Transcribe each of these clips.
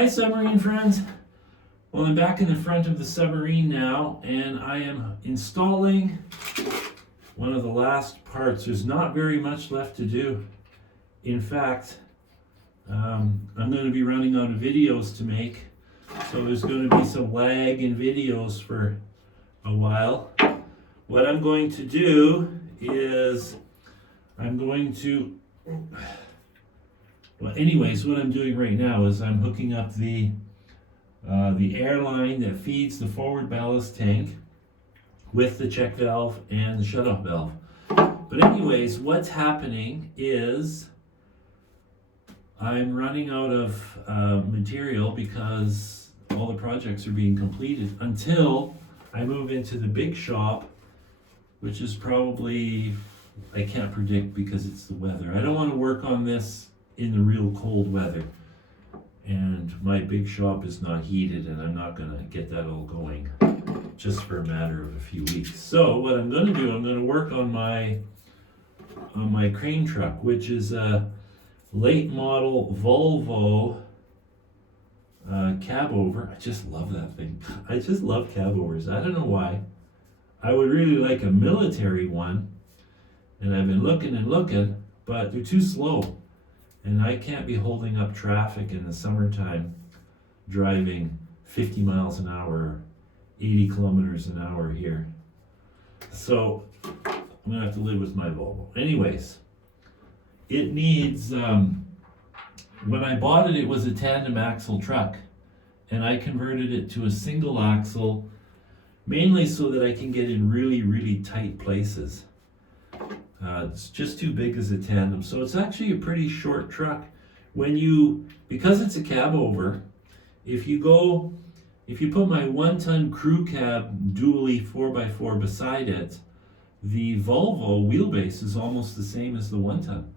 Hi Submarine friends! Well, I'm back in the front of the Submarine now, and I am installing one of the last parts. There's not very much left to do. In fact, I'm going to be running out of videos to make, so there's going to be some lag in videos for a while. What I'm going to do is well, anyways, what I'm doing right now is I'm hooking up the air line that feeds the forward ballast tank with the check valve and the shutoff valve. But anyways, what's happening is I'm running out of material because all the projects are being completed until I move into the big shop, which is probably, I can't predict because it's the weather. I don't want to work on this in the real cold weather, and my big shop is not heated, and I'm not going to get that all going just for a matter of a few weeks. So what I'm going to do, I'm going to work on my crane truck, which is a late model Volvo cab over. I just love that thing. I just love cab overs. I don't know why. I would really like a military one, and I've been looking and looking, but they're too slow. And I can't be holding up traffic in the summertime driving 50 miles an hour, 80 kilometers an hour here. So I'm gonna have to live with my Volvo. Anyways, it needs, when I bought it, it was a tandem axle truck, and I converted it to a single axle, mainly so that I can get in really, really tight places. It's just too big as a tandem, so it's actually a pretty short truck. Because it's a cab over, if you put my 1-ton crew cab dually 4x4 beside it, the Volvo wheelbase is almost the same as the 1-ton.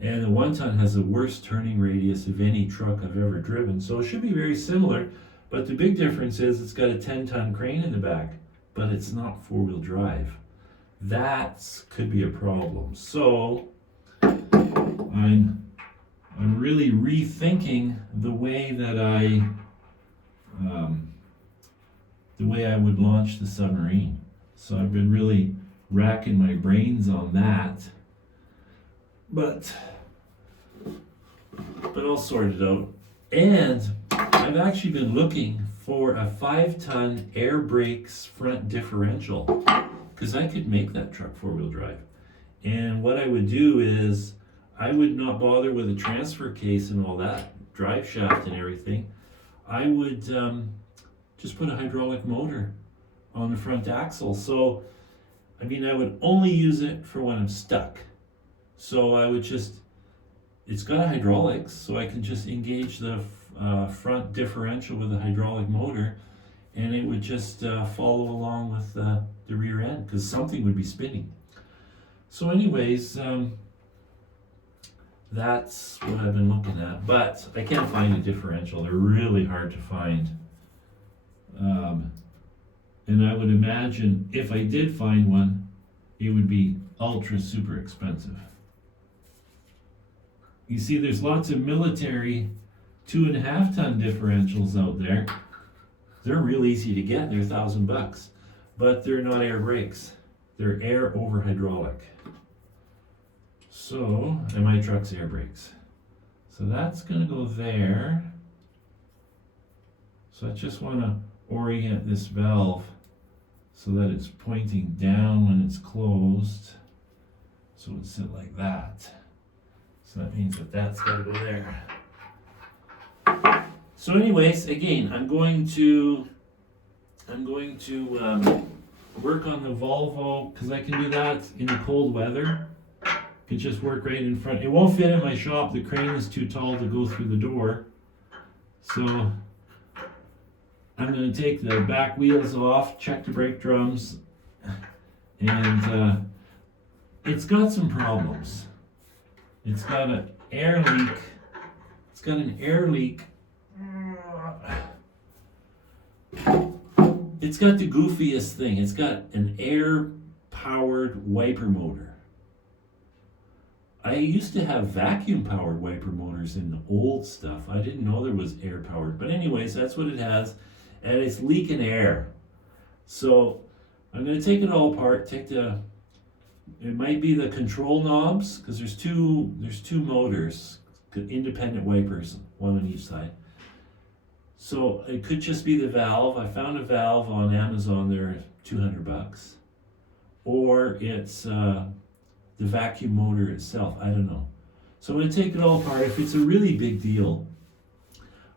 And the 1-ton has the worst turning radius of any truck I've ever driven, so it should be very similar, but the big difference is it's got a 10-ton crane in the back, but it's not four-wheel drive. That could be a problem. So I'm really rethinking the way that I would launch the Submarine. So I've been really racking my brains on that. But I'll sort it out. And I've actually been looking for a 5-ton air brakes front differential, because I could make that truck four-wheel drive. And what I would do is I would not bother with a transfer case and all that, drive shaft and everything. I would just put a hydraulic motor on the front axle. So, I would only use it for when I'm stuck. So I would it's got hydraulics, so I can just engage the front differential with a hydraulic motor, and it would just follow along with the rear end, because something would be spinning. So anyways, that's what I've been looking at, but I can't find a differential. They're really hard to find. And I would imagine if I did find one, it would be ultra super expensive. You see, there's lots of military 2.5-ton differentials out there. They're real easy to get. They're $1,000, but they're not air brakes. They're air over hydraulic. So, and my truck's air brakes. So that's gonna go there. So I just wanna orient this valve so that it's pointing down when it's closed. So it would sit like that. So that means that that's gotta go there. So anyways, again, I'm going to work on the Volvo, because I can do that in the cold weather. Could just work right in front. It won't fit in my shop. The crane is too tall to go through the door. So I'm going to take the back wheels off, check the brake drums, and it's got some problems. It's got an air leak. It's got an air leak. It's got the goofiest thing. It's got an air-powered wiper motor. I used to have vacuum powered wiper motors in the old stuff. I didn't know there was air powered, but anyways, that's what it has, and it's leaking air. So I'm going to take it all apart, it might be the control knobs, because there's two motors, independent wipers, one on each side. So it could just be the valve. I found a valve on Amazon, they're $200. Or it's the vacuum motor itself, I don't know. So I'm going to take it all apart. If it's a really big deal,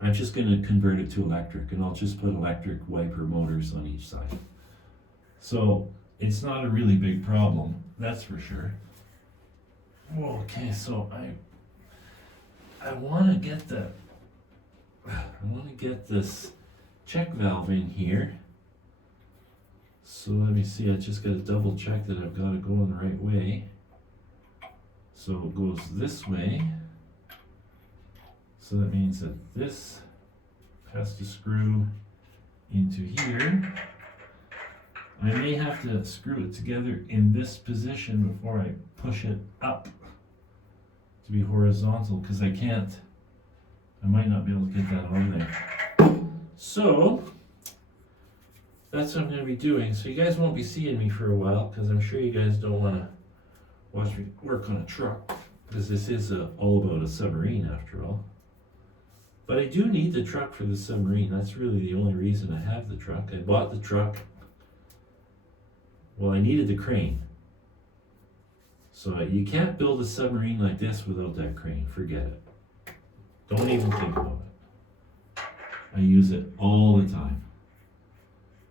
I'm just going to convert it to electric, and I'll just put electric wiper motors on each side. So it's not a really big problem, that's for sure. Okay, so I want to get this check valve in here. So let me see, I just got to double check that I've got it going the right way. So it goes this way. So that means that this has to screw into here. I may have to screw it together in this position before I push it up to be horizontal, because I might not be able to get that on there. So that's what I'm going to be doing. So you guys won't be seeing me for a while, because I'm sure you guys don't want to watch me work on a truck, because this is all about a submarine after all. But I do need the truck for the submarine. That's really the only reason I have the truck. I bought the truck. Well, I needed the crane. So you can't build a submarine like this without that crane. Forget it. Don't even think about it. I use it all the time.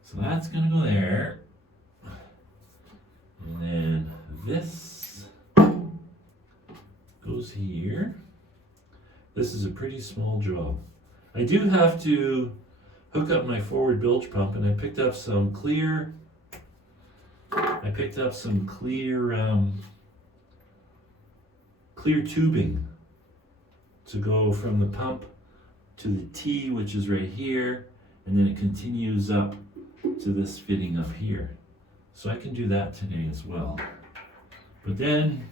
So that's gonna go there. And then this goes here. This is a pretty small job. I do have to hook up my forward bilge pump, and I picked up some clear tubing to go from the pump to the T, which is right here, and then it continues up to this fitting up here. So I can do that today as well. But then,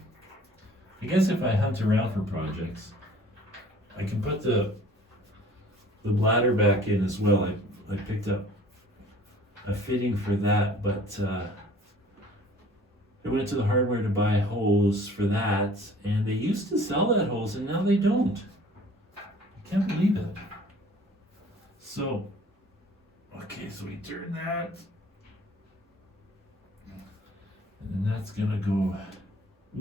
I guess if I hunt around for projects, I can put the bladder back in as well. I picked up a fitting for that, but I went to the hardware to buy hose for that, and they used to sell that hose, and now they don't. I can't believe it. So, okay, so we turn that, and then that's gonna go,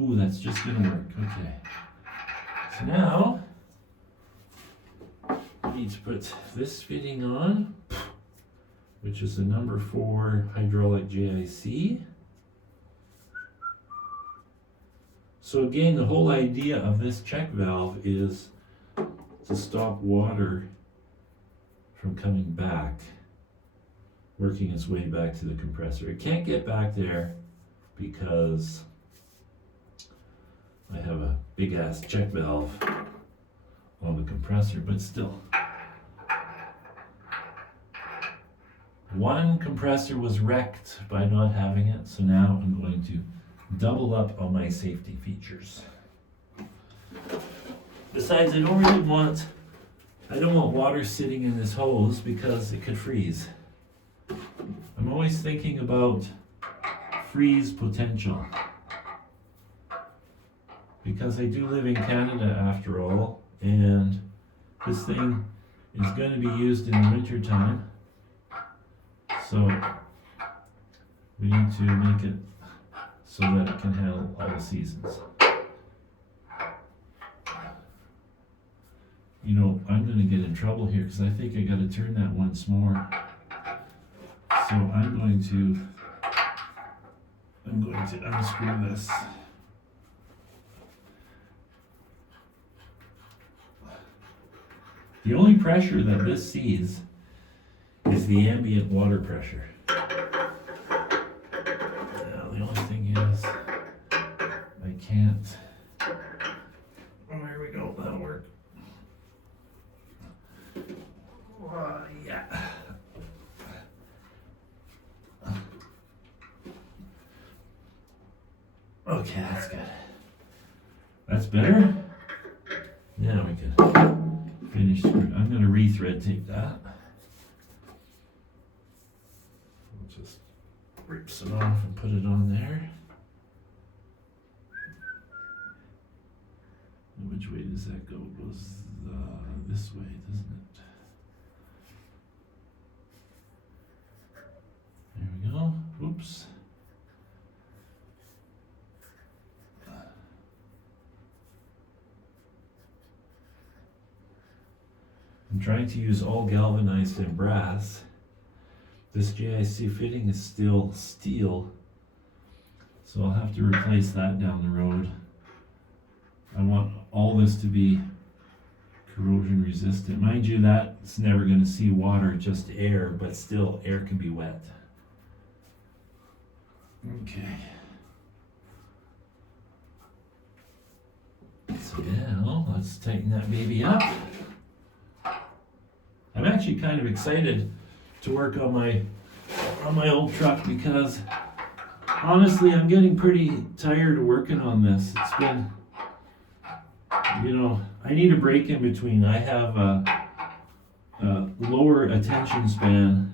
ooh, that's just gonna work, okay. So now, I need to put this fitting on, which is a number 4 hydraulic JIC. So again, the whole idea of this check valve is to stop water from coming back, working its way back to the compressor. It can't get back there because I have a big ass check valve on the compressor, but still. One compressor was wrecked by not having it, so now I'm going to double up on my safety features. Besides, I don't want water sitting in this hose because it could freeze. I'm always thinking about freeze potential, because I do live in Canada after all, and this thing is going to be used in the winter time, so we need to make it so that it can handle all the seasons. You know, I'm going to get in trouble here because I think I got to turn that once more. So I'm going to unscrew this. The only pressure that this sees is the ambient water pressure. The only thing is, I can't. Oh, here we go. That'll work. Yeah. Okay, that's good. That's better? Now we can finish. I'm going to re-thread tape that. We'll just rip some off and put it on there. Which way does that go? It goes this way, doesn't it? There we go. Oops. I'm trying to use all galvanized and brass. This JIC fitting is still steel, so I'll have to replace that down the road. I want all this to be corrosion resistant. Mind you, that's never going to see water, just air, but still air can be wet. Okay. So now let's tighten that baby up. I'm actually kind of excited to work on my old truck because honestly I'm getting pretty tired of working on this. It's been, you know, I need a break in between. I have a lower attention span,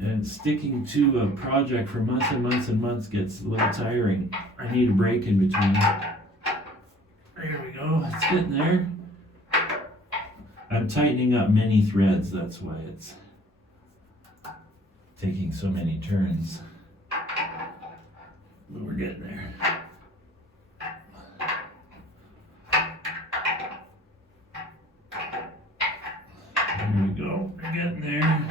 and sticking to a project for months and months and months gets a little tiring. I need a break in between. There we go, it's getting there. I'm tightening up many threads, that's why it's taking so many turns. But we're getting there. There we go, we're getting there.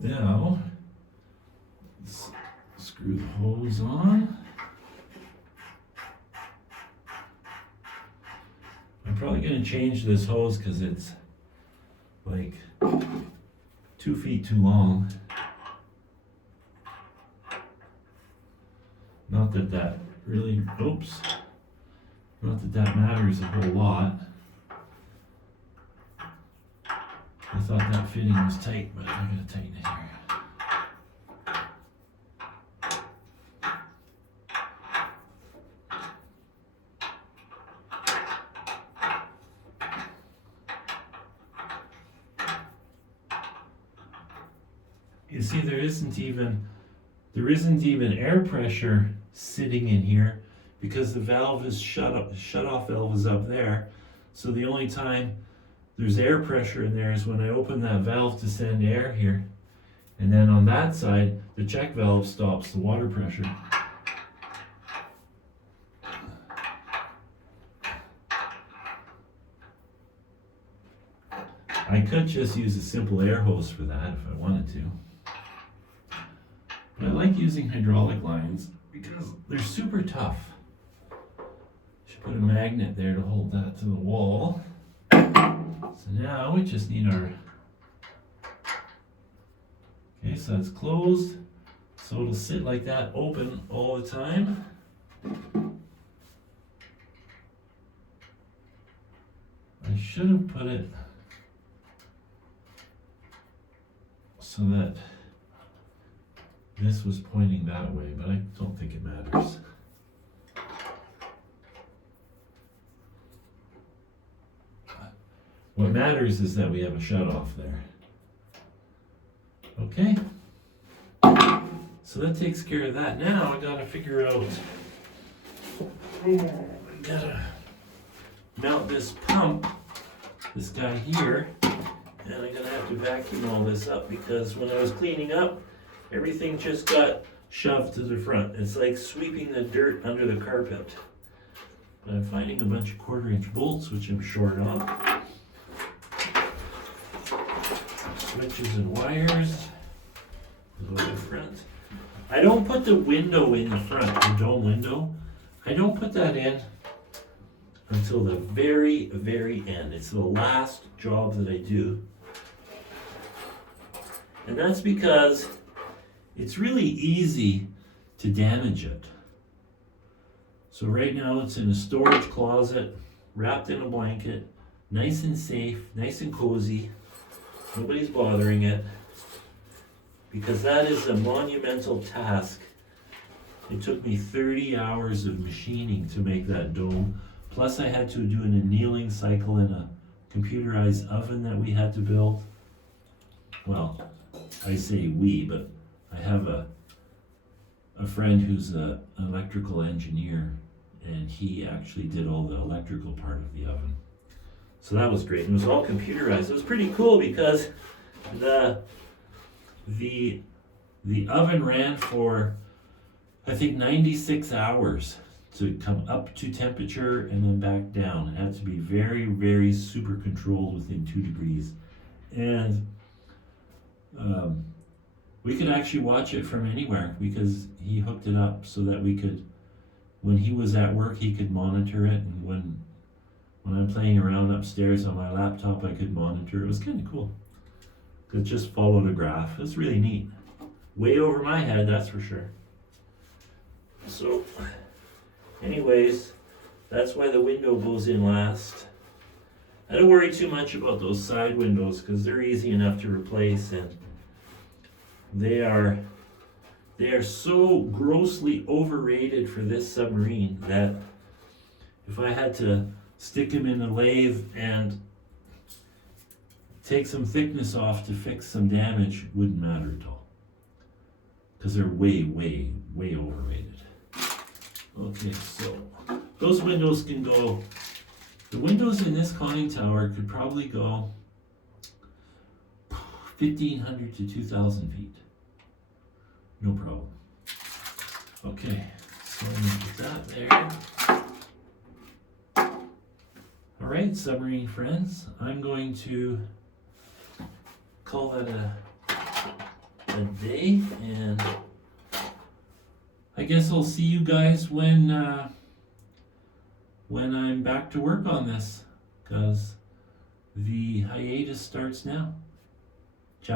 Now, let's screw the hose on. I'm probably going to change this hose because it's like 2 feet too long. Not that that really, oops, not that that matters a whole lot. I thought that fitting was tight, but I'm going to tighten it here. You see, there isn't even air pressure sitting in here because the valve is shut-off valve is up there. So the only time there's air pressure in there is when I open that valve to send air here. And then on that side, the check valve stops the water pressure. I could just use a simple air hose for that if I wanted to. But I like using hydraulic lines because they're super tough. Should put a magnet there to hold that to the wall. So now we just need our, okay, so that's closed. So it'll sit like that open all the time. I should have put it so that this was pointing that way, but I don't think it matters. What matters is that we have a shut-off there. Okay. So that takes care of that. Now I gotta figure out, I gotta mount this pump, this guy here, and I'm gonna have to vacuum all this up because when I was cleaning up, everything just got shoved to the front. It's like sweeping the dirt under the carpet. But I'm finding a bunch of 1/4-inch bolts, which I'm short on. Switches and wires. Go to the front. I don't put the window in the front, the dome window. I don't put that in until the very, very end. It's the last job that I do. And that's because it's really easy to damage it. So right now it's in a storage closet, wrapped in a blanket, nice and safe, nice and cozy. Nobody's bothering it. Because that is a monumental task. It took me 30 hours of machining to make that dome. Plus I had to do an annealing cycle in a computerized oven that we had to build. Well, I say we, but I have a friend who's an electrical engineer, and he actually did all the electrical part of the oven. So that was great. It was all computerized. It was pretty cool because the oven ran for, I think, 96 hours to come up to temperature and then back down. It had to be very, very super controlled within 2 degrees. And we could actually watch it from anywhere because he hooked it up so that we could, when he was at work, he could monitor it. And when I'm playing around upstairs on my laptop, I could monitor. It was kind of cool. It just followed a graph. It's really neat. Way over my head, that's for sure. So, anyways, that's why the window goes in last. I don't worry too much about those side windows because they're easy enough to replace, and they are so grossly overrated for this submarine that if I had to stick them in the lathe and take some thickness off to fix some damage, wouldn't matter at all. Because they're way, way, way overrated. Okay, so those windows can go, the windows in this conning tower could probably go 1,500 to 2,000 feet. No problem. Okay, so I'm gonna put that there. All right, submarine friends, I'm going to call that a day, and I guess I'll see you guys when I'm back to work on this, because the hiatus starts now.